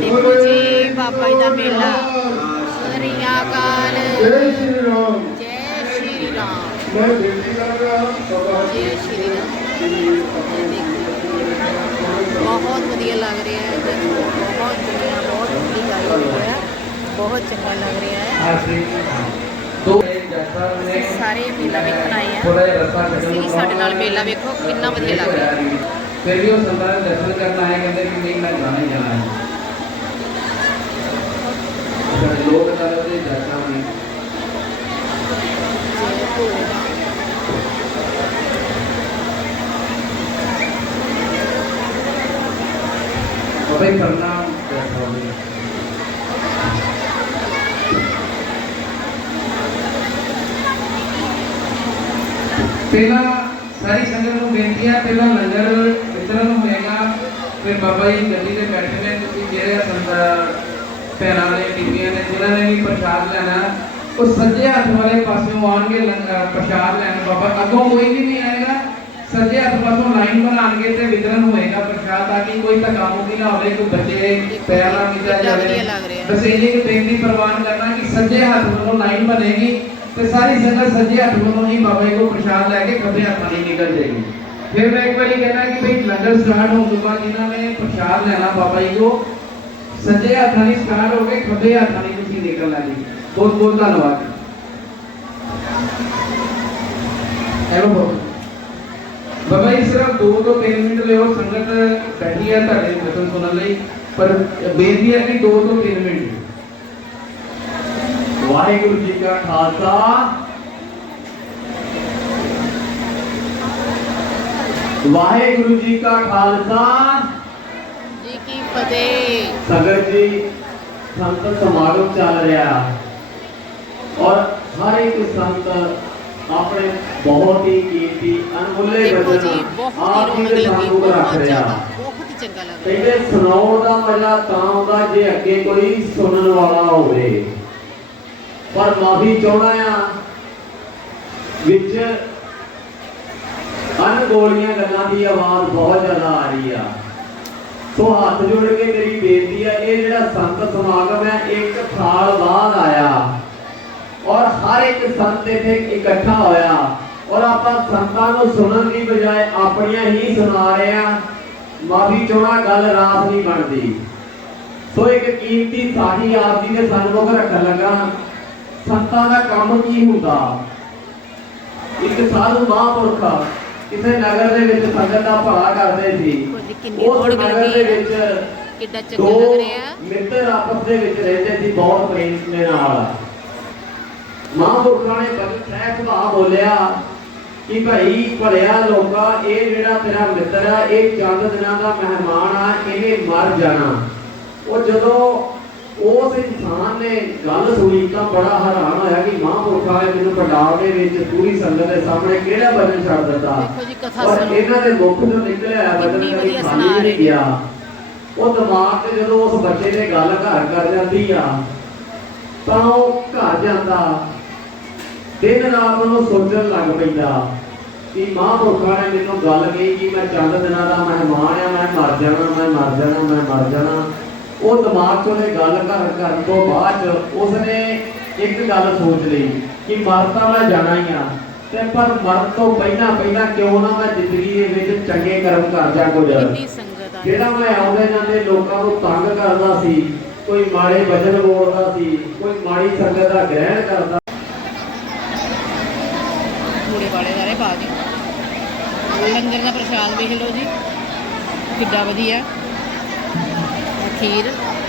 ਦੇਖੋ ਜੀ ਬਾਬਾ ਜੀ ਦਾ ਮੇਲਾ। ਸਰੀਆ ਕਾਲ। ਜੈ ਸ਼੍ਰੀ ਰਾਮ। ਜੈ ਸ਼੍ਰੀ ਰਾਮ। ਮੈਂ ਬੇਨਤੀ ਕਰਾਂਗਾ ਬਾਬਾ ਜੈ ਸ਼੍ਰੀ ਰਾਮ। ਬਹੁਤ ਵਧੀਆ ਲੱਗ ਰਿਹਾ ਹੈ ਦੇਖੋ ਬਹੁਤ ਦੁਨੀਆ ਬਹੁਤ ਵੱਡੀ ਗੱਲ ਹੋ ਰਹੀ ਹੈ। ਬਹੁਤ ਚੰਗਾ ਲੱਗ ਰਿਹਾ ਹੈ। ਸਾਰੇ ਮੇਲਾ ਵੇਖਣ ਆਏ ਆ ਤੁਸੀਂ ਸਾਡੇ ਨਾਲ ਮੇਲਾ ਵੇਖੋ ਕਿੰਨਾ ਵਧੀਆ ਲੱਗ ਰਿਹਾ ਹੈ। ਫਿਰ ਵੀ ਉਹ ਸੰਤਾਂ ਦੇ ਦਰਸ਼ਨ ਕਰਨ ਆਏ ਕਹਿੰਦੇ ਕਿ ਨਹੀਂ ਮੈਂ ਜਾਣਾ ਹੀ ਜਾਣਾ ਹੈ। ਫਿਰ ਲੋਕ ਤਾਂ ਉਹਦੇ ਜੈਸਾ ਨੇ ਜੈ ਭੋਲੇਨਾਥ ਬਾਬਾ ਜੀ ਪ੍ਰਣਾਮ ਜੈਸਾ ਨੇ ਪਹਿਲਾਂ ਸਾਰੀ ਸੰਗਤ ਨੂੰ ਬੇਨਤੀ ਹੈ ਪਹਿਲਾਂ ਲੰਗਰ ਵਿਤਰਨ ਹੋਏਗਾ ਫਿਰ ਬਾਬਾ ਜੀ ਗੱਡੀ ਤੇ ਬੈਠੇ ਨੇ ਤੁਸੀਂ ਜਿਹੜੇ ਸੰਤ ਭੈਣਾਂ ਨੇ ਬੀਬੀਆਂ ਨੇ ਜਿਨ੍ਹਾਂ ਨੇ ਵੀ ਪ੍ਰਸ਼ਾਦ ਲੈਣਾ ਉਹ ਸੱਜੇ ਹੱਥ ਵਾਲੇ ਪਾਸਿਓਂ ਆਉਣਗੇ ਲੰਗਰ ਪ੍ਰਸ਼ਾਦ ਲੈਣ ਬਾਬਾ ਅੱਗੋਂ ਕੋਈ ਵੀ ਨਹੀਂ ਆਏਗਾ ਸੱਜੇ ਹੱਥ ਪਾਸੋਂ ਲਾਈਨ ਬਣਾਉਣਗੇ ਤੇ ਵਿਤਰਨ ਹੋਏਗਾ ਪ੍ਰਸ਼ਾਦ ਤਾਂ ਕਿ ਕੋਈ ਧੱਕਾ ਮੁੱਕੀ ਨਾ ਹੋਵੇ ਕੋਈ ਬੱਚੇ ਪੈਰ ਨਾ ਕੀਤਾ ਕਿੰਨਾ ਜਾਵੇ ਵਧੀਆ ਲੱਗ ਰਿਹਾ। ਬਸ ਇੰਨੀ ਕੁ ਬੇਨਤੀ ਪ੍ਰਵਾਨ ਕਰਨਾ ਕਿ ਸੱਜੇ ਹੱਥ ਵੱਲੋਂ ਲਾਈਨ ਬਣੇਗੀ ਤੇ ਸਾਰੀ ਸੰਗਤ ਸੱਜੇ ਹੱਥ ਵੱਲੋਂ ਹੀ ਬਾਬਾ ਜੀ ਕੋ ਪ੍ਰਸ਼ਾਦ ਲੈ ਕੇ ਖੱਬੇ ਹੱਥ ਨਾਲ ਹੀ ਨਿਕਲ ਜਾਏਗੀ ਫਿਰ ਮੈਂ ਇੱਕ ਵਾਰੀ ਕਹਿਣਾ ਕਿ ਭਈ ਲੰਗਰ ਸਟਾਰਟ ਹੋਣ ਤੋਂ ਬਾਅਦ ਜਿਨ੍ਹਾਂ ਨੇ ਪ੍ਰਸ਼ਾਦ ਲੈਣਾ ਬਾਬਾ ਜੀ ਕੋ ਸੱਜੇ ਹੱਥ ਨਾਲ ਹੀ ਸਟਾਰਟ ਹੋ ਕੇ ਖੱਬੇ ਹੱਥ ਨਾਲ ਹੀ ਤੁਸੀਂ ਨਿਕਲਣਾ ਜੀ ਬਹੁਤ ਬਹੁਤ ਧੰਨਵਾਦ ਐਵੇਂ ਬਹੁਤ ਬਾਬਾ ਜੀ ਸਿਰਫ 2 ਤੋਂ 3 ਮਿੰਟ ਲਿਓ ਸੰਗਤ ਬੈਠੀ ਹੈ ਤੁਹਾਡੇ ਵਚਨ ਸੁਣਨ ਲਈ ਪਰ ਬੇਨਤੀ ਹੈ ਕਿ 2 ਤੋਂ 3 ਮਿੰਟ ਵਾਹਿਗੁਰੂ ਜੀ ਕਾ ਖਾਲਸਾ ਵਾਹਿਗੁਰੂ ਜੀ ਕਾ ਖਾਲਸਾ ਜੀ ਕੀ ਫਤਿਹ ਸੰਗਤ ਜੀ ਸੰਤ ਸਮਾਗਮ ਚੱਲ ਰਿਹਾ। ਔਰ ਹਰ ਇੱਕ ਸੰਤ ਆਪਣੇ ਬਹੁਤ ਹੀ ਕੀਮਤੀ ਅਨਮੁੱਲੇ ਬਚਨ ਆਪ ਜੀ ਦੇ ਸਾਨੂੰ ਰੱਖ ਰਿਹਾ। ਬਹੁਤ ਹੀ ਚੰਗਾ ਲੱਗ ਰਿਹਾ। ਕਹਿੰਦੇ ਸੁਣਾਉਣ ਦਾ ਮਜ਼ਾ ਤਾਂ ਆਉਂਦਾ ਜੇ ਅੱਗੇ ਕੋਈ ਸੁਣਨ ਵਾਲਾ ਹੋਵੇ। ਪਰ ਮਾਫੀ ਚਾਹਣਾ ਆ ਵਿੱਚ ਅਣਗੋਲੀਆਂ ਗੱਲਾਂ ਦੀ ਆਵਾਜ਼ ਬਹੁਤ ਜ਼ਿਆਦਾ ਆ ਰਹੀ ਆ। ਸੋ ਹੱਥ ਜੋੜ ਕੇ ਮੇਰੀ ਬੇਨਤੀ ਆ, ਇਹ ਜਿਹੜਾ ਸੰਤ ਸਮਾਗਮ ਹੈ, ਇੱਕ ਸਾਲ ਬਾਅਦ ਆਇਆ। ਔਰ ਹਰ ਇੱਕ ਸੰਤ ਇੱਥੇ ਇਕੱਠਾ ਹੋਇਆ। ਔਰ ਆਪਾਂ ਸੰਤਾਂ ਨੂੰ ਸੁਣਨ ਦੀ ਬਜਾਏ ਆਪਣੀਆਂ ਹੀ ਸੁਣਾ ਰਹੇ ਆ ਮਾਫੀ ਚਾਹਣਾ ਗੱਲ ਰਾਸ ਨਹੀਂ ਬਣਦੀ। ਸੋ ਇੱਕ ਕੀਮਤੀ ਸਾਹੀ ਆਪ ਜੀ ਦੇ ਸਨਮੁਖ ਰੱਖਣ ਲੱਗਾ। ਸੰਤਾਂ ਦਾ ਕੰਮ ਕੀ ਹੁੰਦਾ? ਇੱਕ ਸਾਧੂ ਮਹਾਂਪੁਰਖ ਕਿਸੇ ਨਗਰ ਦੇ ਵਿੱਚ ਸੰਗਤ ਦਾ ਭਲਾ ਕਰਦੇ ਸੀ। ਉਸ ਨਗਰ ਦੇ ਵਿੱਚ ਕਿੱਡਾ ਚੰਗਾ ਲੱਗ ਰਿਹਾ ਮਿੱਤਰ ਆਪਸ ਦੇ ਵਿੱਚ ਰਹਿੰਦੇ ਸੀ ਬਹੁਤ ਪ੍ਰੇਮ ਦੇ ਨਾਲ। ਮਹਾਂਪੁਰਖਾਂ ਨੇ ਬਚਨ ਸਾਹਿਬ ਸੁਭਾਅ ਬੋਲਿਆ ਕਿ ਭਾਈ ਭਲਿਆ ਲੋਕਾ ਇਹ ਜਿਹੜਾ ਤੇਰਾ ਮਿੱਤਰ ਆ ਇਹ ਚੰਦ ਦਿਨਾਂ ਦਾ ਮਹਿਮਾਨ ਆ ਇਹਨੇ ਮਰ ਜਾਣਾ। ਉਹ ਜਦੋਂ ਉਸ ਇਨਸਾਨ ਨੇ ਗੱਲ ਸੁਣੀ ਤਾਂ ਬੜਾ ਹੈਰਾਨ ਹੋਇਆ ਕਿ ਮਹਾਂਪੁਰਖਾਂ ਨੇ ਮੈਨੂੰ ਪੰਡਾਲ ਦੇ ਵਿੱਚ ਪੂਰੀ ਸੰਗਤ ਦੇ ਸਾਹਮਣੇ ਕਿਹੜਾ ਵਚਨ ਛੱਡ ਦਿੱਤਾ? ਔਰ ਇਹਨਾਂ ਦੇ ਮੁਖ ਤੋਂ ਨਿਕਲਿਆ ਕਿੰਨੀ ਕਦੀ ਖਾਲੀ ਨਹੀਂ। ਗਿਆ। ਉਹ ਦਿਮਾਗ ਤੇ ਜਦੋਂ ਉਸ ਬੱਚੇ ਨੇ ਗੱਲ ਘਰ ਕਰ ਜਾਂਦੀ ਆ ਤਾਂ ਉਹ ਘਰ ਜਾਂਦਾ। ਦਿਨ ਰਾਤ ਉਹਨੂੰ ਸੋਚਣ ਲੱਗ ਪੈਂਦਾ ਕਿ ਮਹਾਂਪੁਰਖਾਂ ਨੇ ਮੈਨੂੰ ਗੱਲ ਕਹੀ ਕਿ ਮੈਂ ਚੰਦ ਦਿਨਾਂ ਦਾ ਮਹਿਮਾਨ ਆ ਮੈਂ ਮਰ ਜਾਣਾ ਮੈਂ ਮਰ ਜਾਣਾ ਮੈਂ ਮਰ ਜਾਣਾ। ਉਹ ਦਿਮਾਗ 'ਚ ਉਹਨੇ ਗੱਲ ਘਰ ਕਰਨ ਤੋਂ ਬਾਅਦ ਉਸਨੇ ਇੱਕ ਗੱਲ ਸੋਚ ਲਈ ਕਿ ਮਰ ਤਾਂ ਮੈਂ ਜਾਣਾ ਹੀ ਆ। ਤੇ ਪਰ ਮਰਨ ਤੋਂ ਪਹਿਲਾਂ ਪਹਿਲਾਂ ਕਿਉਂ ਨਾ ਮੈਂ ਜ਼ਿੰਦਗੀ ਦੇ ਵਿੱਚ ਚੰਗੇ ਕਰਮ ਕਰ ਜਾ ਕੁਝ ਜਿਹੜਾ ਮੈਂ ਆਉਂਦੇ ਜਾਂਦੇ ਲੋਕਾਂ ਨੂੰ ਤੰਗ ਕਰਦਾ ਸੀ ਕੋਈ ਮਾੜੇ ਵਚਨ ਬੋਲਦਾ ਸੀ ਕੋਈ ਮਾੜੀ ਸੰਗਤ ਦਾ ਗ੍ਰਹਿਣ ਕਰਦਾ। ਮੂੜੇ ਵਾਲੇ ਸਾਰੇ ਲੰਗਰ ਦਾ ਪ੍ਰਸ਼ਾਦ ਵੇਖ ਲਓ ਜੀ। ਕਿੱਡਾ ਵਧੀਆ। retiro